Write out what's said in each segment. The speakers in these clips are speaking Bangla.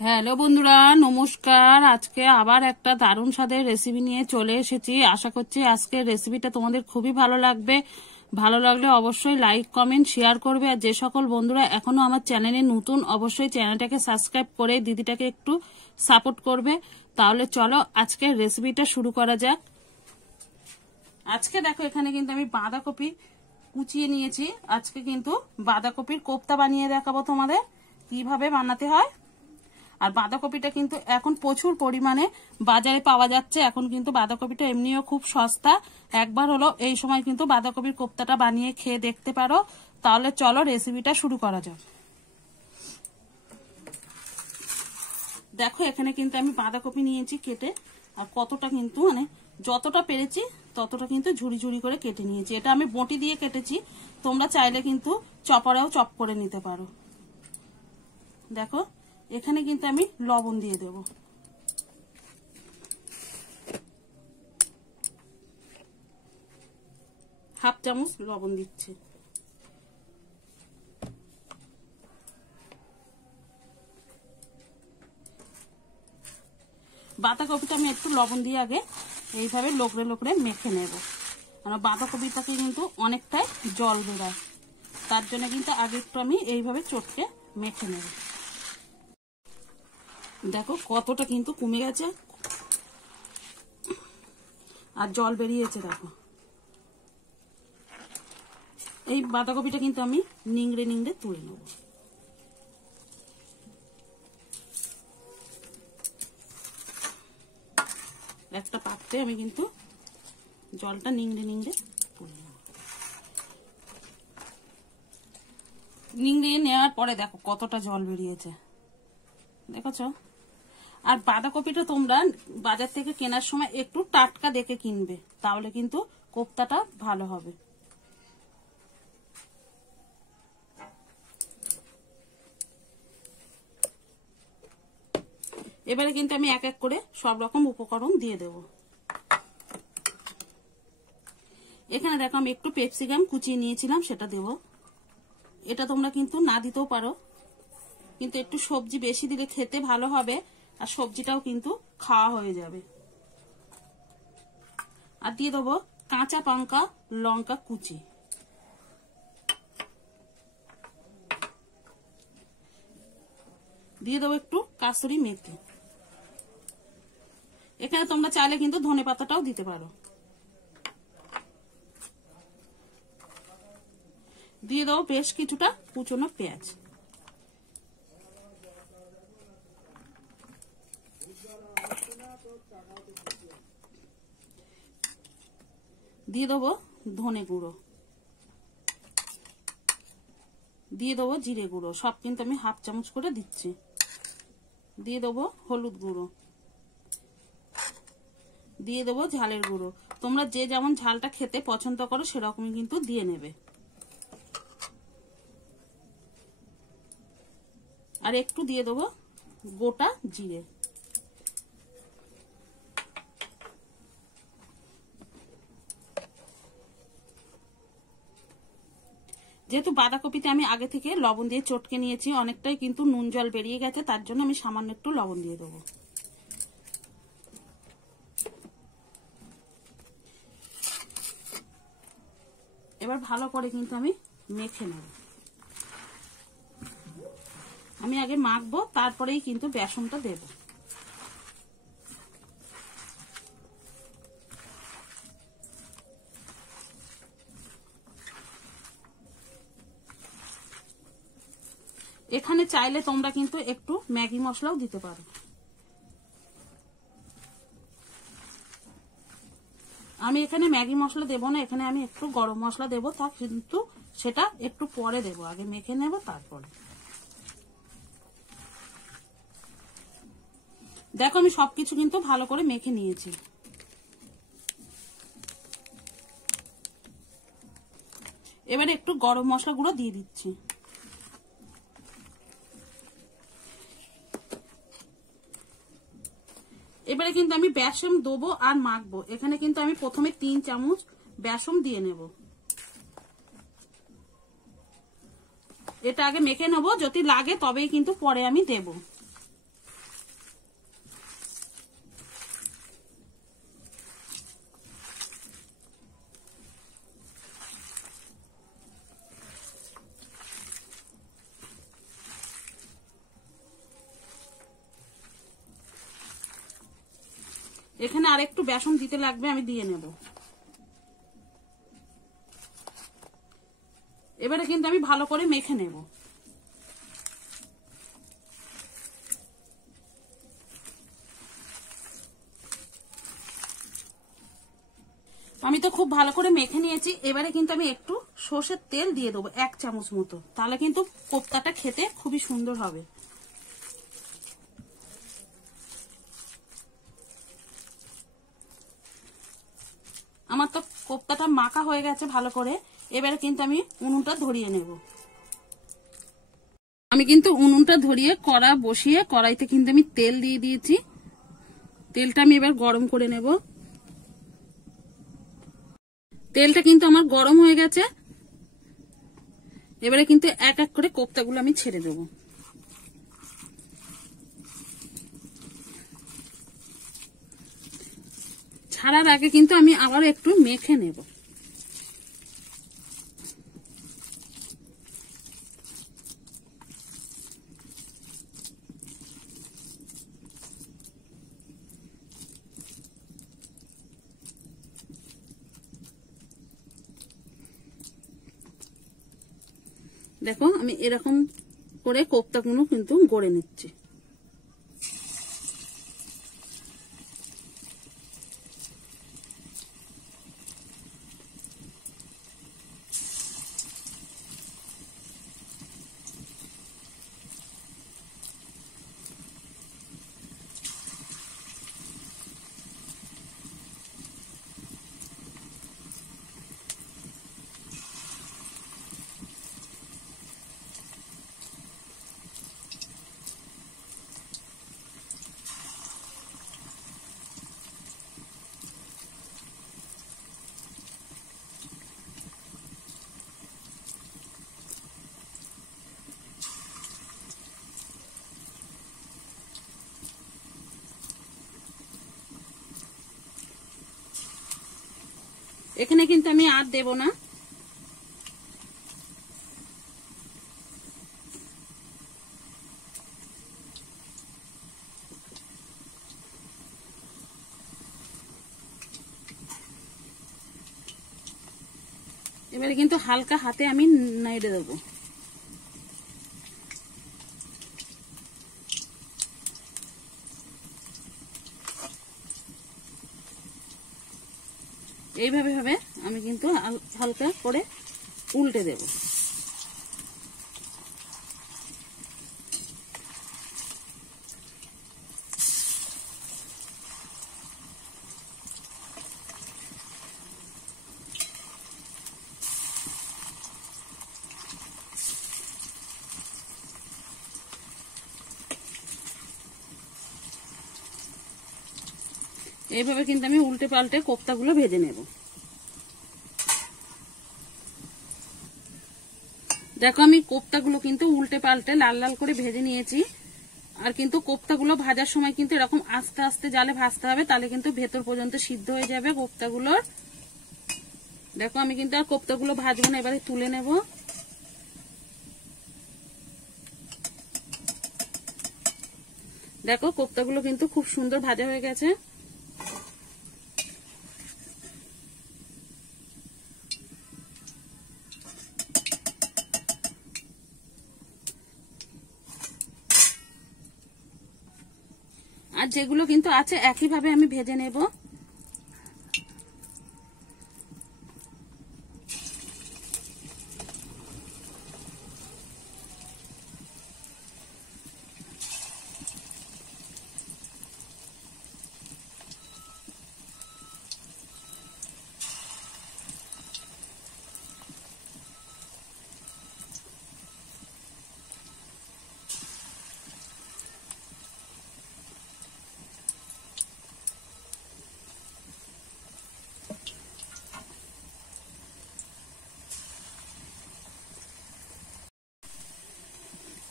হ্যালো বন্ধুরা, নমস্কার। আজকে আবার একটা দারুণ স্বাদের রেসিপি নিয়ে চলে এসেছি। আশা করছি আজকের রেসিপিটা তোমাদের খুবই ভালো লাগবে। ভালো লাগলে অবশ্যই লাইক কমেন্ট শেয়ার করবে। আর যে সকল বন্ধুরা এখনো আমার চ্যানেলে নতুন, অবশ্যই চ্যানেলটাকে সাবস্ক্রাইব করে দিদিটাকে একটু সাপোর্ট করবে। তাহলে চলো আজকের রেসিপিটা শুরু করা যাক। আজকে দেখো, এখানে কিন্তু আমি বাঁধাকপি কুচিয়ে নিয়েছি। আজকে কিন্তু বাঁধাকপির কোপ্তা বানিয়ে দেখাবো তোমাদের কিভাবে বানাতে হয়। আর বাঁধাকপিটা কিন্তু এখন প্রচুর পরিমাণে বাজারে পাওয়া যাচ্ছে। এখন কিন্তু বাঁধাকপিটা এমনিও খুব সস্তা। একবার হলো এই সময় কিন্তু বাঁধাকপির কোপ্তাটা বানিয়ে খেয়ে দেখতে পারো। তাহলে চলো রেসিপিটা শুরু করা যাক। দেখো, এখানে কিন্তু আমি বাঁধাকপি নিয়েছি কেটে। আর কতটা কিন্তু যতটা পেরেছি ততটা কিন্তু ঝুড়ি ঝুড়ি করে কেটে নিয়েছি। এটা আমি বটি দিয়ে কেটেছি, তোমরা চাইলে কিন্তু চপারেও চপ করে নিতে পারো। দেখো, এখানে কিন্তু আমি লবণ দিয়ে দেব। হাফ চামচ লবণ দিচ্ছি। বাঁধাকপিটা আমি একটু লবণ দিয়ে আগে এইভাবে লোকড়ে লোকড়ে মেখে নেব। কারণ বাঁধাকপিটাকে কিন্তু অনেকটাই জল বেরোয়, তার জন্য কিন্তু আগে একটু আমি এইভাবে চটকে মেখে নেব। দেখো কতটা কিন্তু কমে গেছে আর জল বেরিয়েছে। দেখো, এই বাঁধাকপিটা কিন্তু আমি নিংড়ে নিংড়ে তুলে নেব। একটা পাত্রে আমি কিন্তু জলটা নিংড়ে নিংড়ে তুলে নেব। নিংড়িয়ে নেওয়ার পরে দেখো কতটা জল বেরিয়েছে, দেখেছ? আর বাঁধাকপিটা তোমরা বাজার থেকে কেনার সময় একটু টাটকা দেখে কিনবে, তাহলে কিন্তু কোপ্তাটা ভালো হবে। এবারে কিন্তু আমি এক এক করে সব রকম উপকরণ দিয়ে দেব। এখানে দেখো আমি একটু ক্যাপসিকাম কুচিয়ে নিয়েছিলাম, সেটা দেব। এটা তোমরা কিন্তু না দিতেও পারো, কিন্তু একটু সবজি বেশি দিলে খেতে ভালো হবে আর সবজিটাও কিন্তু খাওয়া হয়ে যাবে। আর দিয়ে দেবো কাঁচা পাকা লঙ্কা কুচি। দিয়ে দেবো একটু কাসুরি মেথি। এখানে তোমরা চাইলে কিন্তু ধনেপাতাটাও দিতে পারো। দিয়ে দেবো বেশ কিছুটা কুচনো পেঁয়াজ। দিয়ে দেবো ধনে গুঁড়ো, দিয়ে দেবো জিরে গুঁড়ো, সব কিন্তু আমি হাফ চামচ করে দিচ্ছি। দিয়ে দেবো হলুদ গুঁড়ো, দিয়ে দেবো ঝালের গুঁড়ো। তোমরা যে যেমন ঝালটা খেতে পছন্দ করো সেরকমই কিন্তু দিয়ে নেবে। আর একটু দিয়ে দেবো গোটা জিরে। যেহেতু বাঁধাকপিতে আমি আগে থেকে লবণ দিয়ে চটকে নিয়েছি, অনেকটাই কিন্তু নুন জল বেরিয়ে গেছে, তার জন্য আমি সামান্য একটু লবণ দিয়ে দেবো। এবার ভালো করে কিন্তু আমি মেখে নেব। আমি আগে মাখবো, তারপরেই কিন্তু বেসনটা দেব। এখানে চাইলে তোমরা কিন্তু একটু ম্যাগি মশলাও দিতে পারো। আমি এখানে ম্যাগি মশলা দেবো না, এখানে আমি একটু গরম মশলা দেবো, তা কিন্তু সেটা একটু পরে দেবো। আগে মেখে নেব তারপরে। দেখো আমি সবকিছু কিন্তু ভালো করে মেখে নিয়েছি। এবারে একটু গরম মশলা গুঁড়ো দিয়ে দিচ্ছি। এবারে কিন্তু আমি বেসন দেবো আর মাখবো। এখানে কিন্তু আমি প্রথমে 3 চামচ বেসন দিয়ে নেব। এটা আগে মেখে নেবো, যদি লাগে তবেই কিন্তু পরে আমি দেব। এখানে আর একটু বেসন দিতে লাগবে, আমি দিয়ে নেব। এবারে কিন্তু আমি ভালো করে মেখে নেব। আমি তো খুব ভালো করে মেখে নিয়েছি। এবারে কিন্তু আমি একটু সর্ষের তেল দিয়ে দেবো 1 চামচ মতো, তাহলে কিন্তু কোপ্তাটা খেতে খুবই সুন্দর হবে। আমার তো কোপ্তাটা মাখা হয়ে গেছে ভালো করে। এবারে কিন্তু আমি উনুনটা ধরিয়ে নেব। আমি কিন্তু উনুনটা ধরিয়ে কড়া বসিয়ে কড়াইতে কিন্তু আমি তেল দিয়ে দিয়েছি। তেলটা আমি এবার গরম করে নেব। তেলটা কিন্তু আমার গরম হয়ে গেছে। এবারে কিন্তু এক এক করে কোপ্তাগুলো আমি ছেড়ে দেব। ছাড়ার আগে কিন্তু আমি আবার একটু মেখে নেব। দেখো আমি এরকম করে কোপ্তাগুলো কিন্তু গড়ে নিচ্ছি। এখানে কিন্তু আমি আর দেব না। এবারে কিন্তু হালকা হাতে আমি নেড়ে দেবো। এইভাবে ভাবে আমি কিন্তু হালকা করে উল্টে দেব। এইভাবে কিন্তু আমি উল্টে পাল্টে কোপ্তাগুলো ভেজে নেব। দেখো আমি কোপ্তাগুলো কিন্তু উল্টে পাল্টে লাল লাল করে ভেজে নিয়েছি। আর কিন্তু কোপ্তাগুলো ভাজার সময় কিন্তু এরকম আস্তে আস্তে জালে ভাজতে হবে, তাহলে কিন্তু ভেতর পর্যন্ত সিদ্ধ হয়ে যাবে কোপ্তাগুলোর। দেখো আমি কিন্তু আর কোপ্তাগুলো ভাজবো না, এবারে তুলে নেব। দেখো কোপ্তাগুলো কিন্তু খুব সুন্দর ভাজা হয়ে গেছে। আর যেগুলো কিন্তু আছে একইভাবে আমি ভেজে নেব।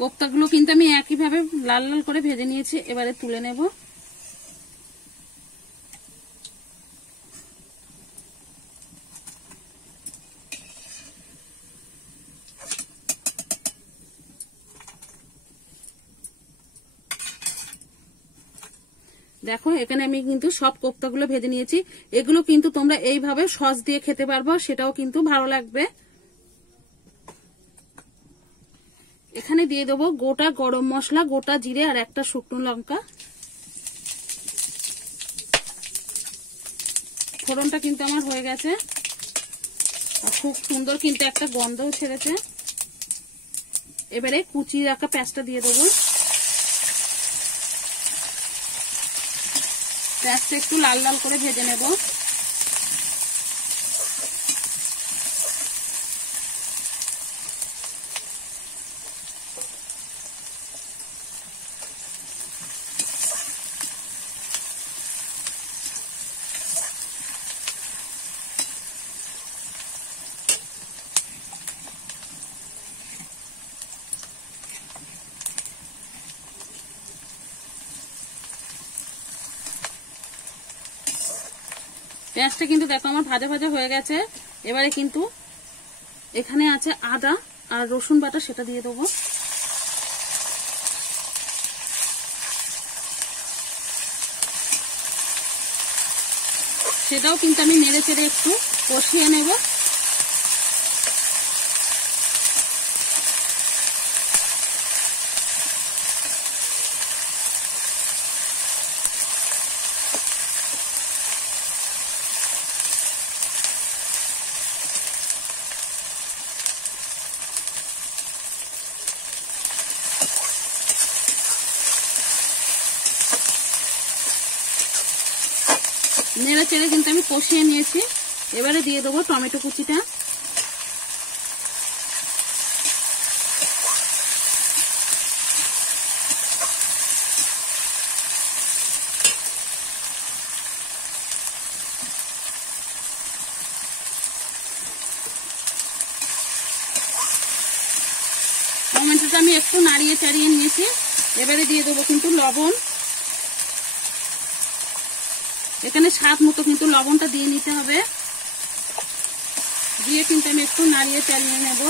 কোপ্তাগুলো কিন্তু আমি একইভাবে লাল লাল করে ভেজে নিয়েছি, এবারে তুলে নেব। দেখো এখানে আমি কিন্তু সব কোপ্তাগুলো ভেজে নিয়েছি। এগুলো কিন্তু তোমরা এইভাবে সস দিয়ে খেতে পারবো, সেটাও কিন্তু ভালো লাগবে। এখানে দিয়ে দেবো গোটা গরম মশলা, গোটা জিরে আর একটা শুকনো লঙ্কা। ফোড়নটা কিন্তু আমার হয়ে গেছে, খুব সুন্দর কিন্তু একটা গন্ধও ছেড়েছে। এবারে কুচিয়ে রাখা পেঁয়াজটা দিয়ে দেবো। পেঁয়াজটা একটু লাল লাল করে ভেজে নেব। পেঁয়াজটা কিন্তু দেখো আমার ভাজা ভাজা হয়ে গেছে। এবারে কিন্তু এখানে আছে আদা আর রসুন বাটা, সেটা দিয়ে দেবো। সেটাও কিন্তু আমি নেড়ে চেড়ে একটু কষিয়ে নেব। নেড়ে চেড়ে কিন্তু আমি কষিয়ে নিয়েছি। এবারে দিয়ে দেবো টমেটো কুচিটা। টমেটোটা আমি একটু নাড়িয়ে চাড়িয়ে নিয়েছি। এবারে দিয়ে দেবো কিন্তু লবণ। এখানে স্বাদ মতো কিন্তু লবণটা দিয়ে নিতে হবে। দিয়ে কিন্তু আমি একটু নাড়িয়ে চালিয়ে নেব।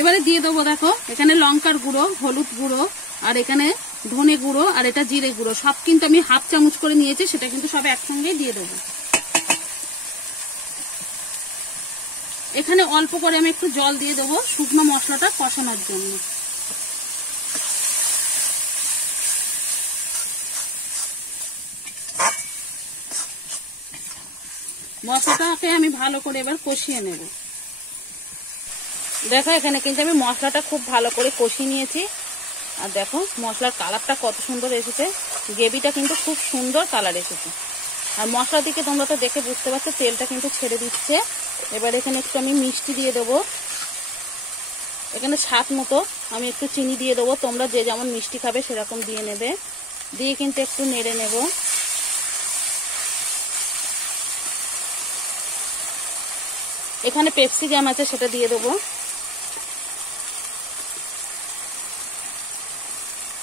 এবারে দিয়ে দেবো দেখো এখানে লঙ্কার গুঁড়ো, হলুদ গুঁড়ো আর এখানে ধনে গুঁড়ো আর এটা জিরে গুঁড়ো, সব কিন্তু আমি হাফ চামচ করে নিয়েছি, সেটা কিন্তু সব একসঙ্গে দিয়ে দেবো। এখানে অল্প করে আমি একটু জল দিয়ে দেবো শুকনো মশলাটা কষানোর জন্য। মশলাটাকে আমি ভালো করে এবার কষিয়ে নেব। দেখো এখানে কিন্তু আমি মশলাটা খুব ভালো করে কষিয়ে নিয়েছি। আর দেখো মশলার কালারটা কত সুন্দর এসেছে, গ্রেভিটা কিন্তু খুব সুন্দর কালার এসেছে। আর মশলা দিকে তোমরা তো দেখে বুঝতে পারছো তেলটা কিন্তু ছেড়ে দিচ্ছে। এবার এখানে একটু আমি মিষ্টি দিয়ে দেবো। এখানে স্বাদ মতো আমি একটু চিনি দিয়ে দেবো, তোমরা যে যেমন মিষ্টি খাবে সেরকম দিয়ে নেবে। দিয়ে কিন্তু একটু নেড়ে নেব। এখানে পেপসি জ্যাম আছে, সেটা দিয়ে দেবো।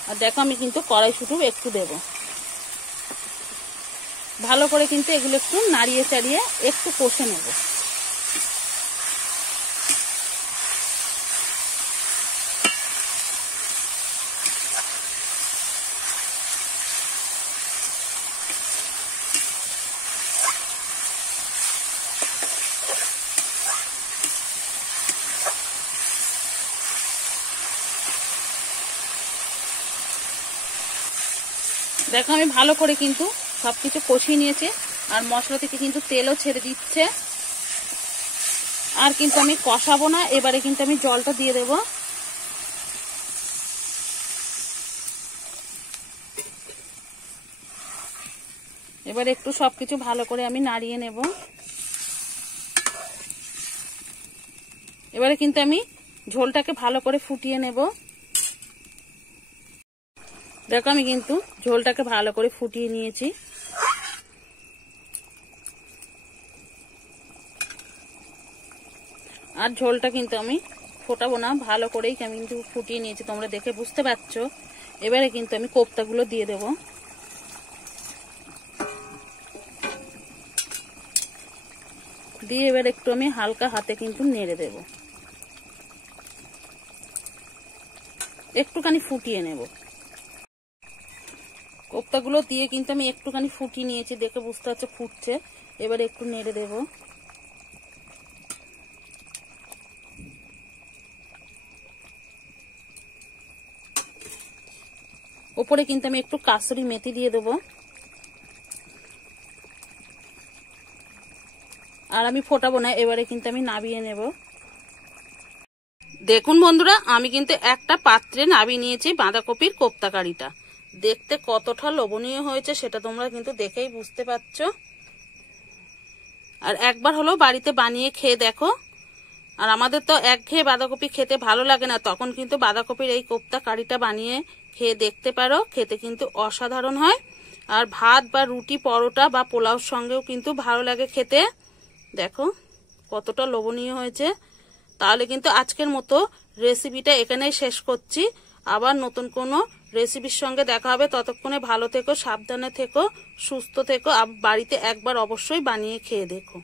আর দেখো আমি কিন্তু কড়াইশুঁটি একটু দেব। ভালো করে কিন্তু এগুলো একটু নাড়িয়ে চাড়িয়ে একটু কষে নেব। দেখো আমি ভালো করে কিন্তু সবকিছু কষিয়ে নিয়েছি। আর মশলা থেকে কিন্তু তেলও ছেড়ে দিচ্ছে। আর কিন্তু আমি কষাবো না, এবারে কিন্তু আমি জলটা দিয়ে দেব। এবারে একটু সবকিছু ভালো করে আমি নাড়িয়ে নেব। এবারে কিন্তু আমি ঝোলটাকে ভালো করে ফুটিয়ে নেব। দেখো আমি কিন্তু ঝোলটাকে ভালো করে ফুটিয়ে নিয়েছি। আর ঝোলটা কিন্তু আমি ফোটাবো না, ভালো করেই আমি কিন্তু ফুটিয়ে নিয়েছি, তোমরা দেখে বুঝতে পারছো। এবারে কিন্তু আমি কোপ্তাগুলো দিয়ে দেবো। দিয়ে এবার একটু আমি হালকা হাতে কিন্তু নেড়ে দেব, একটুখানি ফুটিয়ে নেব। কোপ্তাগুলো দিয়ে কিন্তু আমি একটুখানি ফুটিয়ে নিয়েছি, দেখে বুঝতে পারছো ফুটছে। এবারে একটু নেড়ে দেব। ওপরে কিন্তু আমি একটু কাসুরি মেথি দিয়ে দেবো। আর আমি ফোটাবো না, এবারে কিন্তু আমি নাবিয়ে নেব। দেখুন বন্ধুরা, আমি কিন্তু একটা পাত্রে নাবিয়ে নিয়েছি বাঁধাকপির কোপ্তা কারিটা। দেখতে কতটা লোভনীয় হয়েছে সেটা তোমরা কিন্তু দেখেই বুঝতে পারছো। আর একবার হলো বাড়িতে বানিয়ে খেয়ে দেখো। আর আমাদের তো একঘেয়ে বাঁধাকপি খেতে ভালো লাগে না, তখন কিন্তু বাঁধাকপির এই কোপ্তা কারিটা বানিয়ে খেয়ে দেখতে পারো, খেতে কিন্তু অসাধারণ হয়। আর ভাত বা রুটি, পরোটা বা পোলাওর সঙ্গেও কিন্তু ভালো লাগে খেতে। দেখো কতটা লোভনীয় হয়েছে। তাহলে কিন্তু আজকের মতো রেসিপিটা এখানেই শেষ করছি। আবার নতুন কোনো রেসিপির সঙ্গে দেখা হবে। ততক্ষণে ভালো থেকো, সাবধানে থেকো, সুস্থ থেকো। বাড়িতে একবার অবশ্যই বানিয়ে খেয়ে দেখো।